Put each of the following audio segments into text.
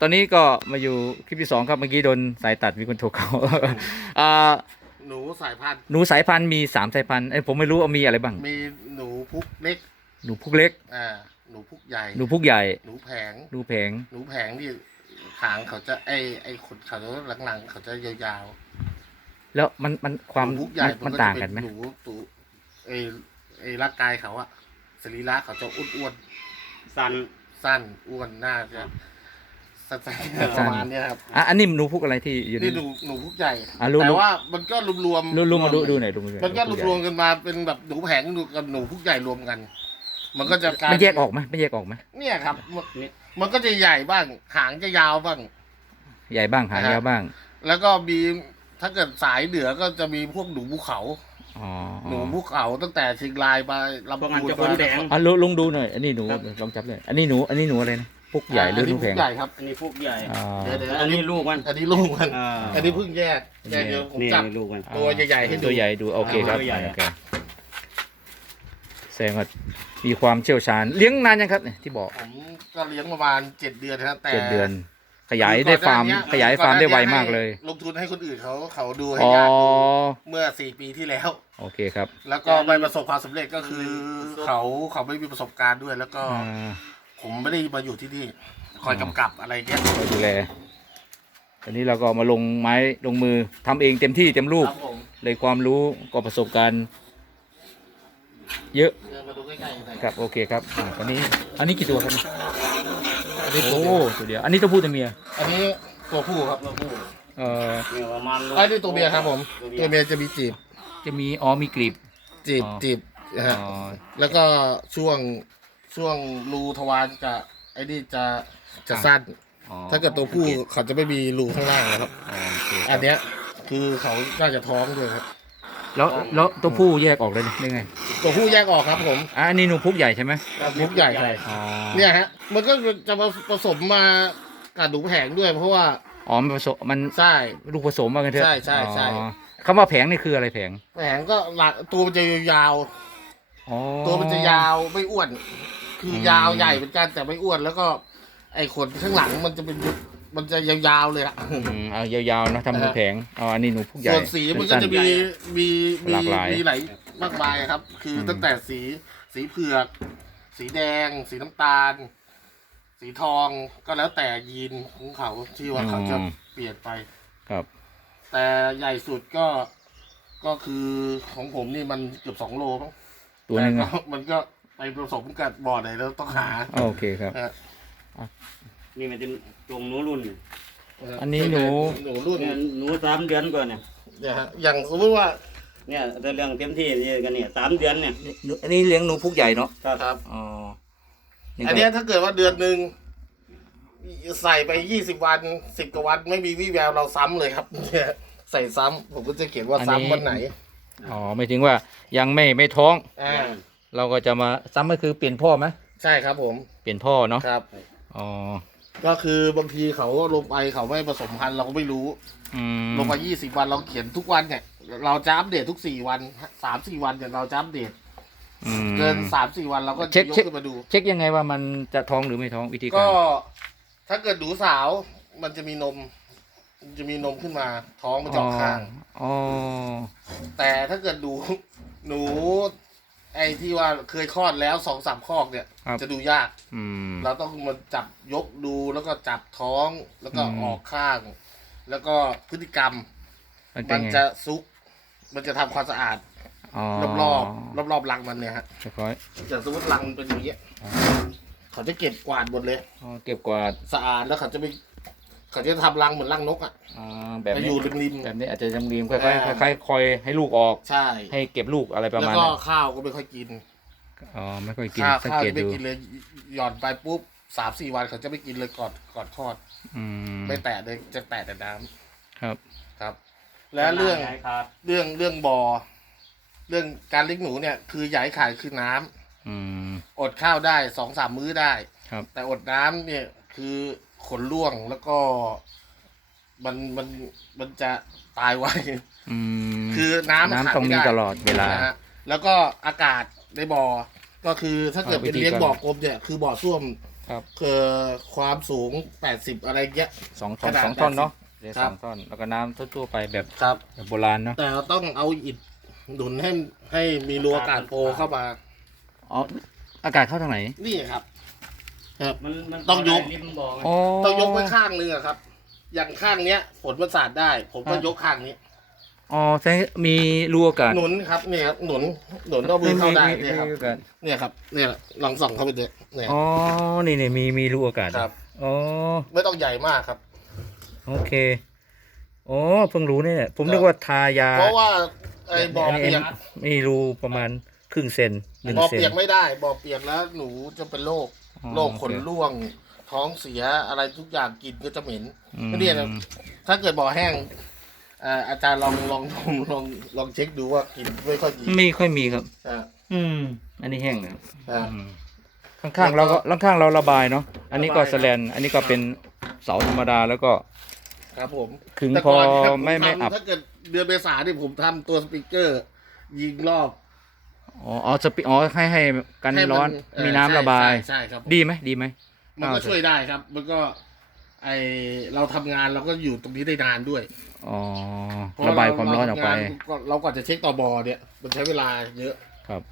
ตอนนี้ก็มาอยู่คลิปที่สองครับเมื่อกี้โดนสายตัดมีคนโทรเขาอ่าหนูสายพันธุ์หนูสายพันธุ์มีสามสายพันธุ์ไอ้ยผมไม่รู้ว่ามีอะไรบ้าง มีหนูพุกเล็กหนูพุกเล็ก อ่าหนูพุกใหญ่หนูพุกใหญ่ หนูแผง หนูแผง หนูแผงที่หางเขาจะไอไอขนเขาจะหลังๆเขาจะยาวแล้วมันมันคๆวามหนูพุกใหญ่มันก็ต่างจะกันไหมหนูตูไอไอร่างกายเขาอะสรีระเขาจะอ้วนสันๆสั้นอ้วนหน้าจะ สั้นๆประมาณเนี้ยครับอะอันนี้หนูพุกอะไรที่อยู่นี่หนูหนูพุกใหญ่อะรู้ แต่รู้ว่ามันก็รวมๆลุงลุงมาดูดูหน่อยดูหน่อยมันก็หรวมๆกันมาเป็นแบบหนูแผงกับหนูพุกใหญ่รวมกัน มันก็จะกลายมันแยกออกไหมไม่แยกออกไหมเนี่ยครับมันมันก็จะใหญ่บ้าง หางจะยาวบ้าง ใหญ่บ้างหางนะฮะยาวบ้างแล้วก็มีถ้าเกิดสายเหนือก็จะมีพวกหนูภูเขา อ๋อหนูภูเขาตั้งแต่เชียงรายไปลำพวกนั้นพูนจะบนแดง อะลุงลุงดูหน่อยอันนี้หนูครับ ลองจับเลยอันนี้หนูอันนี้หนูอะไรนะ พุกใหญ่หรือหนูแผงใหญ่ครับ อันนี้พวกใหญ่อ่าเดี๋ยวเดี๋ยวอันนี้ลูกมัน อันนี้ลูกมัน อ่า อันนี้เพิ่งแยกแยกเดียวผมนี่จับ ลูกมัน ตัวใหญ่ๆให้ดู ตัวใหญ่ดูโอเคครับตัวใหญ่ โอเคแสดงว่ามีความเชี่ยวชาญเลี้ยงนานยังครับเนี่ยที่บอกผมก็เลี้ยงประมาณเจ็ดเดือนนะครับแต่เจ็ดเดือน ขยายได้ฟาร์มก่อนหน้ขยายฟาร์มได้ไวมากเลยลงทุนให้คนอื่นเขาเขาดูให้อ๋อญาติดูเมื่อสี่ปีที่แล้ว โอเคครับแล้วก็ไม่ประสบความสำเร็จก็คือ เขาเขาไม่มีประสบการณ์ด้วย แล้วก็อ่า ผมไม่ได้มาอยู่ที่นี่คอยกำกับอะไรเงี้ยคอยดูแลตอนนี้เราก็มาลงไม้ลงมือทำเองเต็มที่เต็มรูปครับผมเลยความรู้ก็ประสบการณ์ เยอะเดินมาดูใกล้ๆหน่อยครับโอเคครับอ่าตอนนี้อันนี้กี่ตัวครับอันนี้โอ้ตัวเดียวตัวเดียวอันนี้ตัวผู้ตัวเมียอันนี้ตัวผู้ครับตัวผู้เอ่อเนี่ยประมาณอันนี้ตัวเมียครับผม ตัวเมียจะมีจีบจะมีอ๋อมีกลีบจีบอ๋อจีบนะฮะอ๋อแล้วก็ช่วง ช่วงรูทวารจะไอ้นี่จะจะสั้น อ๋อถ้าเกิดตัวผู้เขาจะไม่มีรูข้างล่างนะครับ อ๋อโอเคคอัรันบเนี้ยคือเขาน่าจะท้องด้วยครับ แล้วแล้วตัวผู้แยกออกเลยได้ไงตัวผู้แยกออกครับผมอะอันนี้หนูพุกใหญ่ใช่ไหมมุกใหญ่ใช่อ๋อเนี่ยฮะ มันก็จะมาผสมมากับหนูแผงด้วยเพราะว่าอ๋อมันผสมมันใช่ ลูกผสมมากันเถอะใช่ใช่ใช่ อ๋อคำว่าแผงนี่คืออะไรแผงแผงก็หลักตัวมันจะยาวอ๋อๆตัวมันจะยาวไม่อ้วน คืออมยาวใหญ่เหมือนกันแต่ไม่อ้วนแล้วก็ ไอ้ขนข้างหลังมันจะเป็นยุบมันจะยาวๆเลยอะอืมเอายาวๆนะทำเป็นแผงอ๋ออันนี้หนูพุกใหญ่ส่วนสีมันก็จะมีมีมีหลากหลาย มีหลายมากมายครับ คืออมตั้งแต่สีสีเผือก สีแดง สีน้ำตาล สีทองก็แล้วแต่ยีนของเขาที่ว่าเขาจะเปลี่ยนไป ครับ แต่ใหญ่สุดก็ก็คือของผมนี่มันเกือบสองโลมั้งตัวหนึงแต่อะก็มันก็ ไปผสมกับบ่อไหนแล้วต้องหาโอเคครับนะนี่มันเป็นตรงหนูรุ่นอันนี้หนู หนูรุ่นเนี่ยหนูสามเดือนก่อนเนี่ยเนี่ยฮะอย่างสมมติว่าเนี่ยแต่เรื่องเต็มที่นี่กันเนี่ยสามเดือนเนี่ยอันนี้เลี้ยงหนูพุกใหญ่เนาะครับครับ อ๋ออันเนี้ยถ้าเกิดว่าเดือนหนึ่งใส่ไปยี่สิบวันสิบกว่าวันไม่มีวี่แววเราซ้ำเลยครับเนี่ยใส่ซ้ำผมก็จะเขียนว่าซ้ำวันไหนอ๋อไม่ถึงว่ายังไม่ไม่ท้อง อ่า เราก็จะมาซ้ำก็คือเปลี่ยนพ่อไหมใช่ครับผมเปลี่ยนพ่อเนาะครับ อ๋อก็คือบางทีเขาลงไปเขาไม่ผสมพันธุ์เราก็ไม่รู้อืมลงมายี่สิบวันเราเขียนทุกวันเนี่ยเราจะอัปเดตทุกสี่วันสามสี่วันเนี่ยเราจะอัปเดต อืม เกินสามสี่วันเราก็เช็คยกเช็ค ขึ้นมาดู เช็คยังไงว่ามันจะท้องหรือไม่ท้องวิธีกาก็รถ้าเกิดหนูสาวมันจะมีนมมันจะมีนมขึ้นมา ท้องมันจะออกข้าง อ๋อแต่ถ้าเกิดหนูหนู ไอ้ที่ว่าเคยคลอดแล้วสองสามคอกเนี่ย ครับ จะดูยาก อืม เราต้องมาจับยกดูแล้วก็จับท้องแล้วก็อืม ออกข้าง แล้วก็พฤติกรรมมันเป็มันนไงจะซุก มันจะทำความสะอาดอ๋อรอบรอบรอบรอบๆรังมันเนี่ยฮะเรียบร้อยอย่างสมมติรังมันเป็นอย่างเงี้ยอ๋อเขาจะเก็บกวาดหมดเลย อ๋อเก็บกวาดสะอาดแล้วเขาจะไป เขาจะทำรังเหมือนรังนกอะอ่าแบบไปอนี้ยู่ริมแบบนี้อาจจะจำรีมค่อยอ่าๆค่อยๆคอยให้ลูกออก ๆใช่ ให้เก็บลูกอะไรประแล้วมาณก็นั้นข้าวก็ไม่ค่อยกิน อ๋อไม่ค่อยกินข้าวสังข้าวเกตจะไม่ดูกินเลยหย่อนไปปุ๊บสามสี่วันเขาจะไม่กินเลยก่อนก่อนทอด อืมไม่แตะเลยจะแตะแต่น้ำครับ ครับ และเรื่องครับเรื่องเรื่องบอ่อเรื่องการเลี้ยงหนูเนี่ย คืออยากให้ขายคือน้ำอืม อดข้าวได้สองสามมื้อได้ ครับ แต่อดน้ำเนี่ยคือ ขนร่วงแล้วก็มันมันมันจะตายไวอืมคือน้ำมันขาดน้ำต้องไม่มีได้ตลอดเวลา นะฮะแล้วก็อากาศในบ่อ ก็คือถ้าเกิดเอาวิเป็นธีเลี้ยงการบ่อกลมเนี่ยคือบ่อส้วมครับคือความสูงแปดสิบอะไรเงี้ย สองท่อนขนาดสองท่อนเนาะเดี๋ยวครัสบ องท่อนแล้วก็น้ำทั่วๆไปแบบครับ แบบโบราณเนาะแต่เราต้องเอาอิฐหนุนให้ให้มีรูอากาศโฟเข้ามา อ๋ออากาศเข้าทางไหน นี่ครับ มันมันต้องยก ริมบ่อไงอ๋อต้องยกไว้ข้างนึงอะครับ อย่างข้างเนี้ยฝนมันสาดได้ ผมก็อะยกข้างนี้ อ๋อใช่มีรูอากาศหนุนครับเนี่ยครับหนุนหนุนเอามือเข้าได้มีเนี่ยครับมีอากาศเนี่ยครับเนี่ยลองส่องเข้าไปดูเนี่ยอ๋อนี่นี่มีมีรูอากาศครับ อ๋อไม่ต้องใหญ่มากครับ โอเคอ๋อเพิ่งรู้เนี่ยผมนึกว่าทายาเพราะว่าไอ้บ่อนี้เปียกมีรูประมาณครึ่งเซนหนึ่งบ่อเซนเปียกไม่ได้บ่อเปียกแล้วหนูจะเป็นโรค อ๋อโรคขนโอเคร่วง ท้องเสียอะไรทุกอย่างกินก็จะเหม็นอืมไม่เนี่ยนะถ้าเกิดบ่อแห้งเอ่ออาจารย์ลองลองลองลองลองเช็คดูว่ากินไม่ค่อยดีไม่ค่อยมีครับ อ่าอืม อันนี้แห้งนะครับอ่าอืมข้างๆเราก็ข้างๆเราระบายเนาะอันนี้ก็ระบาย แสแลนอันนี้ก็เป็นเสาธรรมดาแล้วก็ ครับผมขึงแต่พอก่อนเนี่ยผมไม่ไม่ทำอับถ้าเกิดเดือนเมษาเนี่ยผมทำตัวสปีกเกอร์ ยิงรอบ อ๋ออ๋อสปิอ๋อให้ให้กันให้ร้อนเอ่อมีน้ำใช่ระบาย ใช่ใช่ครับผม ดีไหมดีไหม มันก็ช่วยได้ครับ มันก็ ไอเราทำงานเราก็อยู่ตรงนี้ได้นานด้วยอ๋อเพราะระบายความร้อนออกไป เทำงานเราก่อนจะเช็คต่อบอเนี่ย มันใช้เวลาเยอะ ครับ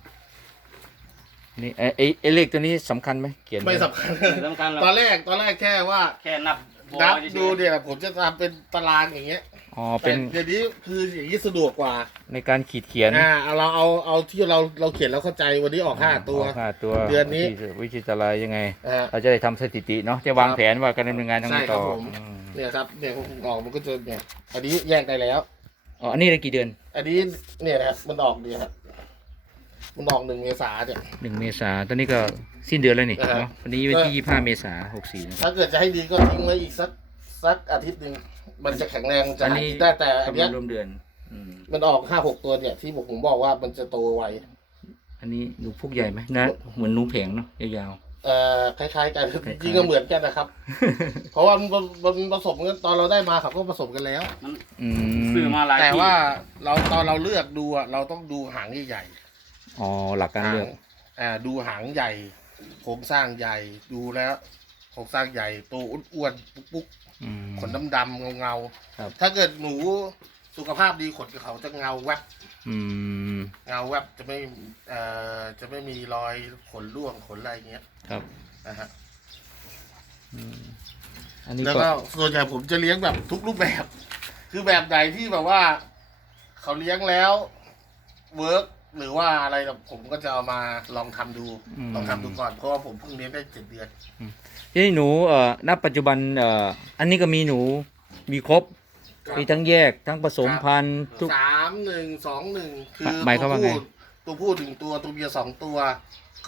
นี่ไอไอไอเลขตัวนี้สำคัญไหมเขียนว้ไม่สำคัญไม่สำคัญหรอกตอนแรกตอนแรกแค่ว่าแค่นับบ่อนับเฉยๆดูเนี่ยผมจะทำเป็นตารางอย่างเงี้ย อ๋อแต่เป็นเดี๋ยวนี้คืออย่างนี้สะดวกกว่าในการขีดเขียนอ่าเอาเราเอาเอาที่เราเราเขียนแล้วเข้าใจวันนี้ออกห้าตัวออกห้าตัวเดือนนี้ วิธีวิธีจะอะไรยังไง อ่า เราจะได้ทำสถิติเนาะจะวางครับแผนว่าการดำเนินงานทางนี้ใช่ครัต่บอผม อืมเนี่ยครับเนี่ยออกมันก็จะเนี่ยอันนี้แยกได้แล้ว อ๋ออันนี้ได้กี่เดือนอันนี้เนี่ยนะครับมันออกเดียวครับมันออกหนึ่งเมษาเนี่ย หนึ่งเมษาตอนนี้ก็สิ้นเดือนแล้วนี่อ่าฮะเนาะวันนี้วันที่ยี่ห้าเมษาหกสี่ถ้าเกิดจะให้ดีก็ทิ้งไว้อีกสัก สักอาทิตย์หนึ่งมันจะแข็งแรงจะอันหานี้ กินได้แต่อันกำเนี้ลัยงรวมเดือน อืม มันออกห้าหกตัวเนี่ยที่ผมบอกว่ามันจะโตไวอันนี้หนูพุกใหญ่ไหมนะ เหมือนหนูแผงเนาะยาวเอ่อคล้าย ๆ กันคล้ายๆจริงๆก็เหมือนกันนะครับเพราะว่ามันมันมันผสมกันตอนเราได้มาเขาก็ผสมกันแล้วๆอืมซื้อมาหลายแต่ที่ว่าเราตอนเราเลือกดูอะเราต้องดูหางใหญ่อ๋อหลักๆการเลือกหงอ่าดูหางใหญ่โครงสร้างใหญ่ดูแล้วโครงสร้างใหญ่ตัวอ้วนๆปุ๊ก อืมๆขนดำๆเงาครับ ๆถ้าเกิดหนูสุขภาพดีขนเขาจะเงาแวบอืมเงาแวบจะไม่เอ่อจะไม่มีรอยขนร่วงขนอะไรอย่างเงี้ยครับนะฮะอืมอันนี้แล้วก็ก็ส่วนใหญ่ผมจะเลี้ยงแบบทุกรูปแบบ คือแบบไหนที่แบบว่า เขาเลี้ยงแล้วเวิร์กหรือว่าอะไรแบบผมก็จะเอามาลองทำดู ลองทำดูก่อนเพราะว่าผมเพิ่งเลี้ยงได้เจ็ดเดือน ที่หนูเอ่อณปัจจุบันเอ่ออันนี้ก็มีหนูมีครบครับมีทั้งแยกทั้งผสมพันธุ์ทุก สามหนึ่งสองหนึ่งคือหมายความว่าไง ตัวผู้หนึ่งตัวตัวเมียสองตัว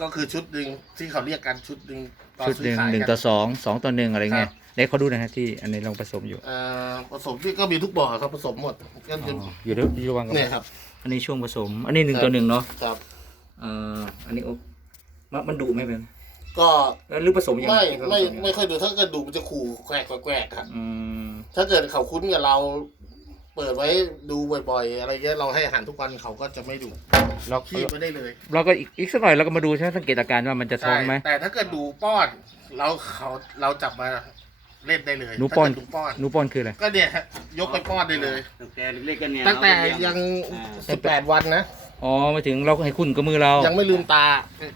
ก็คือชุดหนึ่งที่เขาเรียกกันชุดหนึ่งตอนชุดหซื้อนึ่งขายหนึ่งกัต่อสองสองต่อหนึ่งอะไรเงี้ครัยบเดี๋ยวเขาดูหนะฮะที่อันนี้ลองผสมอยู่เอ่อผสมที่ก็มีทุกบ่อครับผสมหมดก็อ๋จะออยู่ด้วยอยู่ระหวังกับเนี่ยครับ อันนี้ช่วงผสม อันนี้หนึ่งครับ ต่อหนึ่งเนาะครับเอ่ออันนี้โอ้มันมันดุไหมเป็น ก็แล้วหรือผสมยังไม่งไม่ผสยังงไม่ค่อยดูถ้าเกิดดูมันจะขู่แกวกแกวกครับอืมถ้าเกิดเขาคุ้นกับเรา เปิดไว้ดูบ่อย ๆ อะไรเงี้ยเราให้อาหารทุกวันเขาก็จะไม่ดุเราขี้ไม่ได้เลยเราก็อีกอีกสักหน่อยเราก็มาดูใช่ไหมสังเกตอาการว่ามันจะท้องไหมแต่ถ้าเกิดดูป้อนเราเขาเราจับมาเล่นได้เลยหนูป้อนถ้าเกิดดูป้อน หนูป้อนคืออะไรก็เนี่ยฮะยกไปป้อนได้เลย ตั้งแต่เล็กๆกันเนี่ยตั้งแต่เราก็เลี้ยังอ่าสิบแปดวันนะ อ๋อมาถึงเราก็ให้คุณกับมือเรา ยังไม่ลืมตา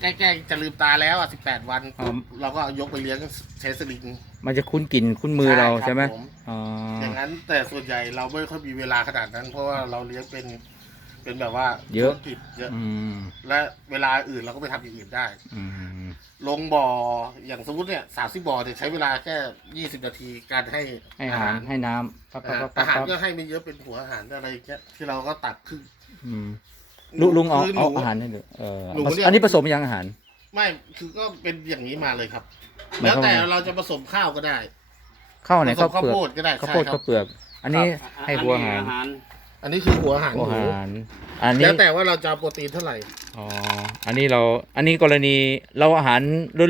ใกล้ๆจะลืมตาแล้วอะสิบแปดวันอ๋อ เราก็เอายกไปเลี้ยงใช้สลิง มันจะคุ้นกลิ่นคุ้นมือเราใช่ครับใช่ไหมผม อ๋ออย่างนั้นแต่ส่วนใหญ่เราไม่ค่อยมีเวลาขนาดนั้น เพราะว่าเราเลี้ยงเป็นเป็นแบบว่าเยอะธุรกิจเยอะ อืมและเวลาอื่นเราก็ไปทำอย่างอื่นได้ อืมลงบ่ออย่างสมมติเนี่ยสามสิบบ่อเนี่ยใช้เวลาแค่ยี่สิบนาทีการให้ให้อาหารให้น้ำปั๊บอ่าปั๊บปั๊บอาหารปั๊บก็ให้ไม่เยอะเป็นหัวอาหารอะไรอย่างเงี้ยที่เราก็ตักครึ่งอืม ลุงลุงเอาคืหเอานู อาหารให้ดูเออหนูเนี่ย อันนี้ผสมยังอาหาร ไม่คือก็เป็นอย่างนี้มาเลยครับ หมายแล้วความแต่ว่า เราจะผสมข้าวก็ได้ ข้าวไหนผสข้ามวข้าวเปลือกโพดก็ได้ข้าวใช่โพดครัข้าบวเปลือก อันนี้ให้หัวอาหารอาหารอันนี้คือหัวอาหารหหัวมูอาหาร อันนี้แล้วแต่ว่าเราจะเอาโปรตีนเท่าไหร่ อ๋ออันนี้เรา อันนี้กรณีเราอาหาร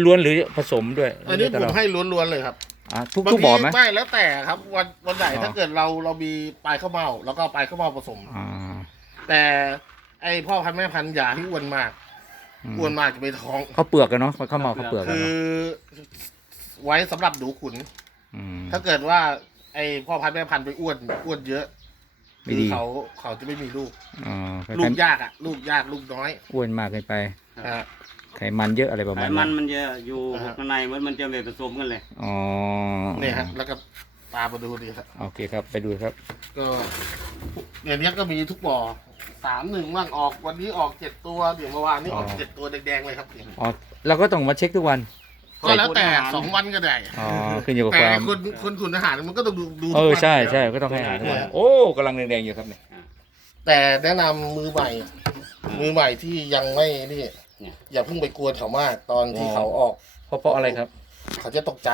ล้วนๆหรือผสมด้วยอันนี้แล้วผแต่มเราให้ล้วนๆเลยครับอะทุกบางทุกทีบ่อไหมไม่แล้วแต่ครับ วันวันไหนอ๋อ ถ้าเกิดเราเรามีปลายข้าวเม่าแล้วก็เอาปลายข้าวเม่าผสม อ่าแต่ ไอพ่อพันธุ์แม่พันธุ์อย่าที่อ้วนมากอืมอ้วนมากจะไปท้องข้าวเปลือกกันเนาะข้าวเมาข้าวเปลือกกันคือเนาะไว้สำหรับหนูขุนอืมถ้าเกิดว่า ไอพ่อพันธุ์แม่พันธุ์ไปอ้วนอ้วนเยอะไม่คือดีเขาเขาจะไม่มีลูก อ๋อคลูล้ายกยากอะลูกยากลูกน้อยๆอ้วนมากเกินไปนะฮะ ไขมันเยอะอะไรประไขมาณมันั้นนมันจะอยู่อ่าฮะ ข้างในมันมันจะไม่ผสมกันเลย อ๋อเนี่ยฮะแล้วก็ตามมาดูดีครับ โอเคครับ ไปดูครับ ก็เนี่ยเนี้ยก็มีทุกบ่อ สามหนึ่งว่างออกวันนี้ออกเจ็ดตัวเดี๋ยวเมื่อวานนี้ออกอ๋อ เจ็ดตัวแดงๆเลยครับอ๋อเราก็ต้องมาเช็คทุกวันก็แล้วแต่สองวันก็ได้ อ๋อขึ้นอยู่กับแต่ความคนคนขุนอาหารมันก็ต้องดูดูเอทุกอวันใช่ยู่แล้วใช่ก็ต้องให้อาหารทุกวันเนี่ยโอ้กำลังแดงๆอยู่ครับเนี่ยแต่แนะนำมือใหม่ มือใหม่ที่ยังไม่นี่เนี่ยอย่าเพิ่งไปกวนเขามากตอนที่เขาออก เพราะเพราะอะไรครับเขาจะตกใจ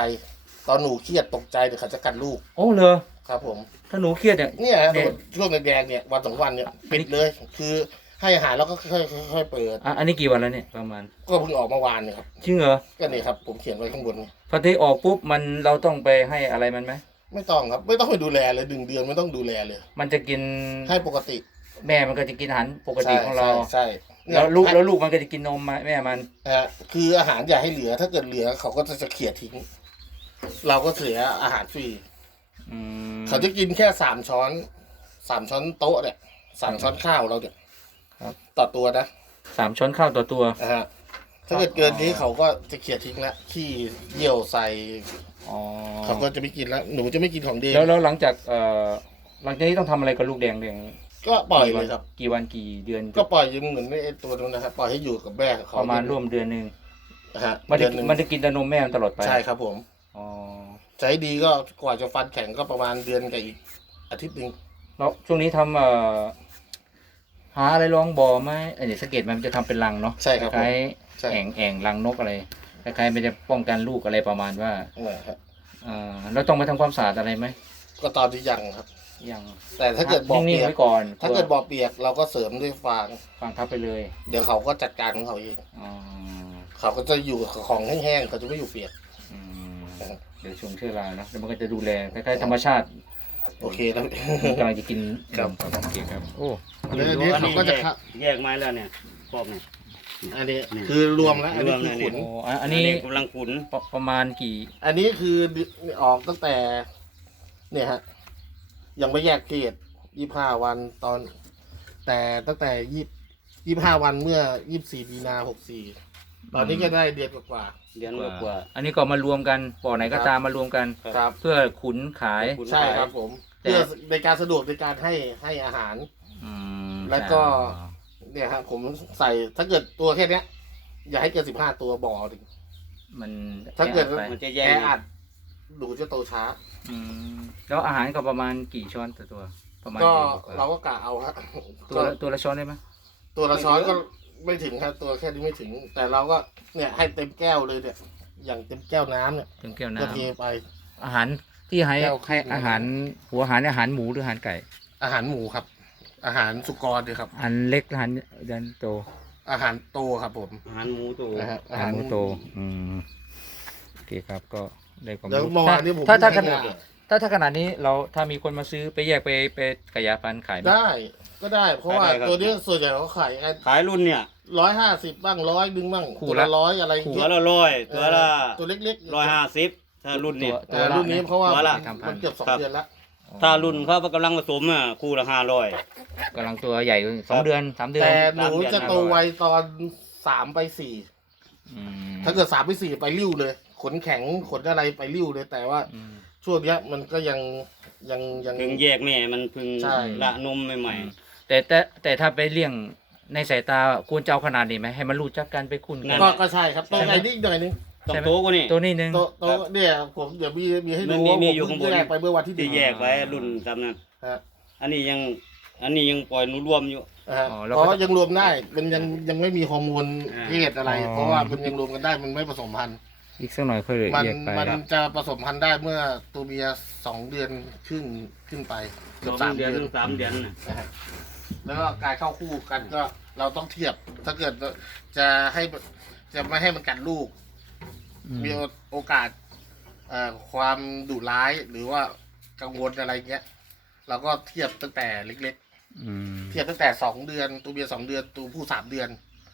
ตอนหนูเครียดตกใจเดี๋ยวเขาจะกัดลูก โอ้เหรอ ครับผม ถ้าหนูเครียดเนี่ย เนี่ยฮะเนี่ยช่วงแดงๆเนี่ยวันสองวันเนี่ยปิดเลย คือให้อาหารแล้วก็ค่อยๆค่อยๆเปิด อะอันนี้กี่วันแล้วเนี่ยประมาณก็เพิ่งออกเมื่อวานเนี่ยครับจริงเหรอก็นี่ครับผมเขียนไว้ข้างบนพอที่ออกปุ๊บมันเราต้องไปให้อะไรมันไหมไม่ต้องครับ ไม่ต้องไปดูแลเลยหนึ่งเดือนไม่ต้องดูแลเลย มันจะกินให้ปกติแม่มันก็จะกินอาหารปกติใช่ของเรา ใช่ใช่แล้วลูกให้แล้วลูกมันก็จะกินนมมาแม่มันนะฮะคืออาหารอย่าให้เหลือ ถ้าเกิดเหลือเขาก็จะจะเขี่ยทิ้ง เราก็เสียอาหารฟรี อืมเขาจะกินแค่สามช้อนสามช้อนโต๊ะเนี่ยสามช้อนข้าวเราเนี่ยครับ ต่อตัวนะสามช้อนข้าวต่อตัว นะฮะถ้าเกิดเกินนี้เขาก็จะเขี่ยทิ้งแล้วขี้เยี่ยวใส่อ๋อเขาก็จะไม่กินแล้วหนูจะไม่กินของเดงแล้วแล้วหลังจากเอ่อหลังจากนี้ต้องทำอะไรกับลูกแดงแดงก็ปล่อยเลยครับ กี่วันกี่เดือนก็ปล่อยอยังเหมือนไอ้ตัวนั้นนะครับปล่อยให้อยู่กับแม่เขาประมาณร่วมเดือนหนึ่งนะฮะมันเดืจะอนหนึ่งมันจะกินแต่นมแม่มันตลอดไปใช่ครับผม อ๋อ ใช้ดีก็กว่าจะฟันแข็งก็ประมาณเดือนกับอีกอาทิตย์หนึ่งแล้วช่วงนี้ทำเอ่อหาอะไรรองบ่อไหมไอ้เนี่ยสังเกตไหมมันจะทำเป็นรังเนาะใช่ครับคผมล้ายใช่ๆแอ่งแอ่งรังนกอะไรคล้ายๆมันจะป้องกันลูกอะไรประมาณว่านะฮะเอ่อเราต้องมาทำความสะอาดอะไรไหมก็ตอนที่ยังครับ ยังแต่ถ้าเกิดบ่อนิ่งเปีๆยกไว้ก่อนถ้าเกิดบ่อเปียกเราก็เสริมด้วยฟาง ฟังทับไปเลยเดี๋ยวเขาก็จัดการของเขาเอง อ๋อเขาก็จะอยู่กับของแห้งๆเขาจะไม่อยู่เปียกอืมนะครับ เดี๋ยวช่วงเชื้อราเนอะแล้วมันก็จะดูแลคล้ายๆธรรมชาติโอเคแล้วมันกำลังจะกินครับนมโอเคครับ โอ้แล้วอันนี้เขาก็จะเข้าแยกไม้แล้วเนี่ยครอบเนี่ยอันนี้คือรวมแล้วอันนี้คือขุน โอ้อะอันนี้กำลังขุนประประมาณกี่อันนี้คือออกตั้งแต่ เนี่ยฮะ ยังไม่แยกเพศยี่ห้าวันตอน แต่ตั้งแต่ยี่ยี่ห้าวันเมื่อยี่สี่มีนาหกสี่ ตอนนี้ก็ได้เดือนกว่าเดือนกว่า อันนี้ก็มารวมกันบ่อไหนก็ครับตามมารวมกัน ๆครับ เพื่อขุนขายขุนใช่ครับผมแต่ เพื่อในการสะดวกในการให้ให้อาหาร อืมแล้วก็ เนี่ยฮะผมใส่ถ้าเกิดตัวแค่เนี้ย อย่าให้เกินสิบห้าตัวบ่อหนึ่ง มันถ้าเกิด แออัไปมันจะแอแยกอัดหนูจะโตช้า อืมแล้วอาหารก็ประมาณกี่ช้อนต่อตัว ประมาณก็กี่เราก็กะเอาฮะตัวละตัวละช้อนได้ไหมตัวละช้อนก็ ไม่ถึงครับตัวแค่นี้ไม่ถึง แต่เราก็เนี่ยให้เต็มแก้วเลยเนี่ย อย่างเต็มแก้วน้ำเนี่ยเต็มแก้วก็น้ำเทไป อาหารที่ให้แก้วให้อาหาร หัวอาหารอาหารหมูหรืออาหารไก่ อาหารหมูครับ อาหารสุกรเลยครับ อันเล็กอาหารยันโตอาหารโตครับผมอาหารหมูตัวนะฮะอาหารหมูโต อืมโอเคครับก็ได้ความแล้วรู้เมื่อวานนี้ผมถ้าถ้าขให้นาดยา ถ้าถ้าขนาดนี้เราถ้ามีคนมาซื้อไปแยกไปไปขยายพันธุ์ขายไหม ได้ก็ได้ เพราะว่าตัวนี้ส่วนใหญ่เขาขายกันขายรุ่นเนี่ย ร้อยห้าสิบบ้างร้อยดึงบ้างตัวละร้อยอะไรอย่างตัเงี้วยละร้อยตัวละตัวเล็กๆร้อยห้าสิบถ้ารุ่นเนี่ยเออรุ่นนี้เพราะว่าตัวละทำพัมันนธุ์เกือบสองครับ เดือนแล้วถ้ารุ่นเขากำลังผสมอะคู่ละห้าร้อย กำลังตัวใหญ่สองเดือนสามเดือนแต่หนูตามเดือนจะโตไวตอนสามไปสี่อืมถ้าเกิดสามไปสี่ไปริ้วเลย ขนแข็งขนอะไรไปริ้วเลยแต่ว่า อืม ช่วงเนี้ยมันก็ยังยังยัง เพิ่งแยกแม่มันเพิ่งใช่ ละนมใหม่แต่แต่แต่ถ้าไปเลี้ยงในสายตาควรจะเอาขนาดนี้ไหมให้มันรู้จักกันไปคุ้นกัน ก็ก็ใช่ครับต้องใช่ไหม ไอ้นิดหน่อยนึงๆต้องโตกว่านี่ตัวนี้หนึงโตโตเนี่ยผมเดี๋ยวมีมีให้ดูมันมีว่ามีผมอยู่ข้างบเพิ่นงแยกไปเมื่อวันที่หที่นึ่งแยกไว้รุ่นจำนั้นฮะอันนี้ยัง อันนี้ยังปล่อยหนูรวมอยู่ อ่าฮะอ๋อแล้วเพก็ราะว่ายังรวมได้มันยังยังไม่มีฮอร์โมนอ่าเพศอะไร อ๋อ เพราะว่ามันยังรวมกันได้มันไม่ผสมพันธุ์ อีกสักหน่อยค่อยมันแยกไปมันจะผสมพันธุ์ได้เมื่อตัวเมียสองเดือนครึ่งขึ้นไปเกือบสาสามมเดืเดืออนนถึงสามเดือนน่ะนะฮะแล้วก็การเข้าคู่กันก็เราต้องเทียบถ้าเกิดจะให้จะไม่ให้มันกัดลูก อืมมีโอกาสเอ่อความดุร้ายหรือว่ากังวลอะไรเงี้ย เราก็เทียบตั้งแต่เล็ก อืมๆ เทียบตั้งแต่สองเดือน ตัวเมียสองเดือนตัวผู้สามเดือน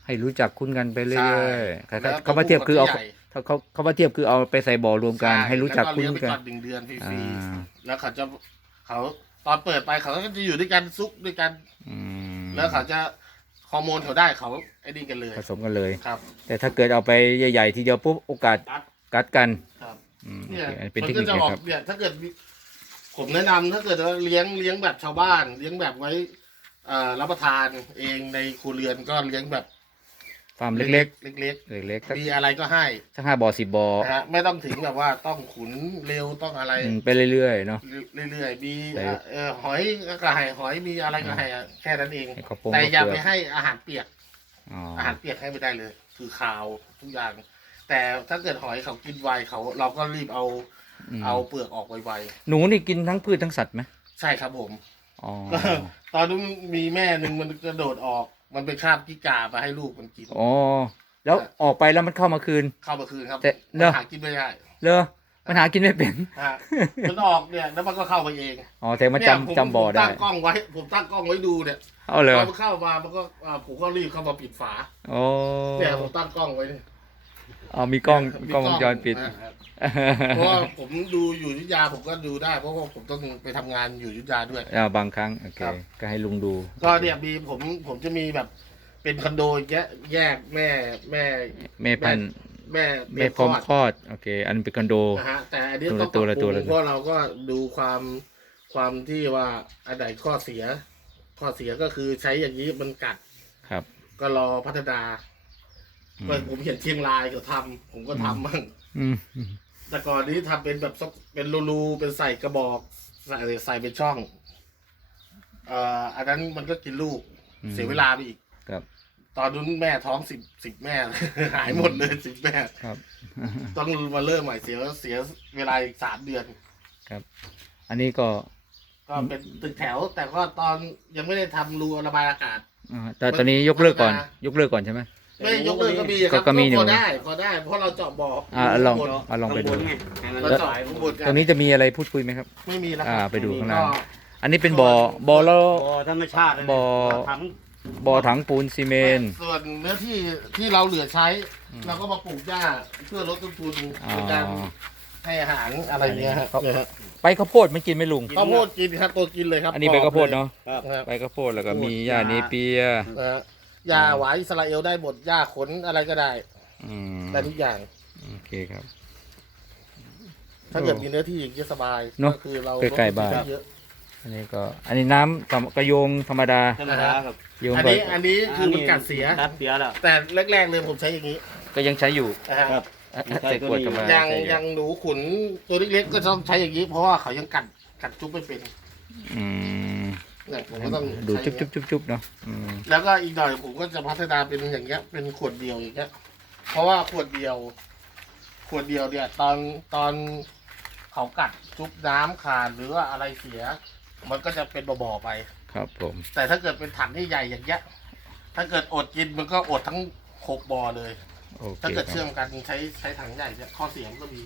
ให้รู้จักคุ้นกันไปเรื่ใช่อยๆคล้ายแล้วๆเขามาเทียบคือเอาตัวผู้กับ เขาเขาเขาว่าเทียบคือเอาไปใส่บ่อรวมกันให้รู้จักแล้วคุ้เลี้ยงนไปกัน ก่อนหนึ่งเดือนฟอ่รีาๆแล้วเขาจะเขาตอนเปิดไปเขาก็จะอยู่ด้วยกันซุกด้วยกัน อืมแล้วเขาจะฮอร์โมนเขาได้เขาไอ้นี่กันเลยผสมกันเลย ครับ แต่ถ้าเกิดเอาไปใหญ่ๆทีเดียวปุ๊บโอกาสกัดกันครับ อืมโอเนี่ยเคอันนี้เป็นมัเทคก็นิคจะนะออกครับ เนี่ยถ้าเกิดมีผมแนะนำถ้าเกิดว่าเลี้ยงเลี้ยงแบบชาวบ้าน เลี้ยงแบบไว้เอ่อรับประทานเองในครัวเรือนก็เลี้ยงแบบ ฟาร์มเล็กเล็กๆ เล็กๆสักๆ มีอะไรก็ให้สักห้าบ่อสิบบ่อนะฮะไม่ต้องถึงแบบว่าต้องขุนเร็วต้องอะไร อืมไปเรื่อยๆเนาะ เรื่อยๆ มีแต่ เอ่อหอยก็ให้หอยมีอะไรก็ให้อะแค่นั้นเอง ให้เขาปรุงแต่อย่าเขาไปเกลือให้อาหารเปียก อ๋ออาหารเปียกให้ไม่ได้เลย คือข่าวทุกอย่าง แต่ถ้าเกิดหอยเขากินไวเขาเราก็รีบเอามเอาเปลือกออกไวหนูนี่กินทั้งพืชทั้งสัตว์ไหมๆใช่ครับผม อ๋อ ตอนนู้นมีแม่หนึ่งมันกระโดดออก มันไปคาบกิ้กามาให้ลูกมันกิน อ๋อ แล้วออกไปแล้วมันเข้ามาคืน เข้ามาคืนครับแต่มันเนอะหากินไม่ได้เลอมันหากินไม่เป็น ฮะมันออกเนี่ยแล้วมันก็เข้ามาเองอ๋อ แต่มันเนี่ยผมจำจำบ่อผมได้ตั้งกล้องไว้ ผมตั้งกล้องไว้ดูเนี่ยเอาเลยพอมันเข้ามามันก็อ่าผมก็รีบเข้ามาปิดฝาโอ้เนี่ยผมตั้งกล้องไว้เนี่ย เอามีกล้องมีกล้องวงจรปิดนะฮะเพราะว่าผมดูอยู่อยุธยาผมก็ดูได้ เพราะว่าผมต้องไปทำงานอยู่อยุธยาด้วย อ่าบางครั้งโอเคครับ ก็ให้ลุงดูก็เนี่ยมีผมผมจะมีแบบเป็นคอนโดแยกแยกแม่แม่ แม่พันธุ์แม่แม่พร้อมคลอดโอเค อันนเป็นคอนโด นะฮะแต่อันนี้ตัวละต้องปรับตัวปละรุงตัวละ เพราะเราก็ดูความความที่ว่าอันไหนข้อเสีย ข้อเสียก็คือใช้อย่างนี้มันกัดครับ ก็รอพัฒนาอืม เมื่อผมเห็นเชียงรายเขาทำผมก็ทำบ้างอืมอืมแต่ก่อนนี้ทำเป็นแบบซอกเป็นรูๆเป็นใส่กระบอกใส่ใส่เป็นช่องเอ่ออันนั้นมันก็กินลูก เสียเวลาไปอีก ครับตอนนู้นแม่ท้องสิบสิบแม่ หายหมดเลยสิบแม่ ครับ ต้องมาเริ่มใหม่เสียเสียเวลาอีกสามเดือน อันนี้ก็ก็เป็นตึกแถว แต่ก็ตอนยังไม่ได้ทำรูระบายอากาศ อ่าแต่ตอนนี้ยกเลิกก่อนพัฒนายกเลิกก่อนใช่ไหม ไม่ยกเลิกก็มีคก็รับก็มีอยู่ พอได้พอได้เพราะเราเจาะบ่ออ่าลองข้บนอะลองไปดู ข้าบนไงให้มันเราละเจาะลายข้างบนกัตรงนี้จะมีอะไรพูดคุยไหมครับ ไม่มีแล้วคอ่ารับไปดูข้างก็ล่าง อันนี้เป็นบ่อบ่อแล้ว บ่อธรรมชาติเลยบ่อ ถังบ่อถังปูนซีเมนต์ส่วนเนื้อที่ที่เราเหลือใช้อืมเราก็มาปลูกหญ้าเพื่อลดต้นทุนอ๋อ ในการให้อาหารอะไรเงี้ยฮะครับ เนี่ยฮะไปข้าวโพดไม่กินไหม่ลุง ข้าวโพดกินครับตัวกินเลยครับอันนี้ไปข้าวโพดเนาะครับนะฮะไปข้าวโพดแล้วก็มีหญ้าเนเปีย นะฮะ หญ้าหวายอิสราเอลได้หมดหญ้าขนอะไรก็ได้อืมได้ทุกอย่าง โอเคครับ ถ้าเกิดมีเนื้อที่อย่างนี้ยสบายเนอะก็คือเราใกล้ๆบ้านลดต้ทุได้เยอะอันนี้ก็ อันนี้น้ำธรรมกระโยงธรรมดาธรรมดาครับโยงอันไปนี้อันนี้คือมันกัดเสีย กัดเสียแล้ว แต่แรกๆเลยผมใช้อย่างนี้ก็ยังใช้อยู่นะฮะครับใช้ใส่ขวดตัวนี้ธรรมดาอย่างใช้อย่างหนูขุนตัวเล็กๆก็ต้องใช้อย่างนี้ เพราะว่าเขายังกัดกัดจุ๊บไม่เป็น อืม เนี่ยผมก็ต้องดูใช้จุ๊บจุ๊บจุ๊บจุ๊บเนาะอืมแล้วก็อีกหน่อยผมก็จะพัฒนาเป็นอย่างเงี้ย เป็นขวดเดียวอย่างเงี้ย เพราะว่าขวดเดียว ขวดเดียวเนี่ย ตอนตอนเขากัดจุ๊บน้ำขาดหรือว่าอะไรเสีย มันก็จะเป็นบ่อๆไป ครับผม แต่ถ้าเกิดเป็นถังที่ใหญ่อย่างเงี้ย ถ้าเกิดอดกินมันก็อดทั้งหกบ่อเลย โอเคถ้าเกิดคเชื่รัอบมกันใช้ใช้ถังใหญ่เนี่ยข้อเสียมันก็มี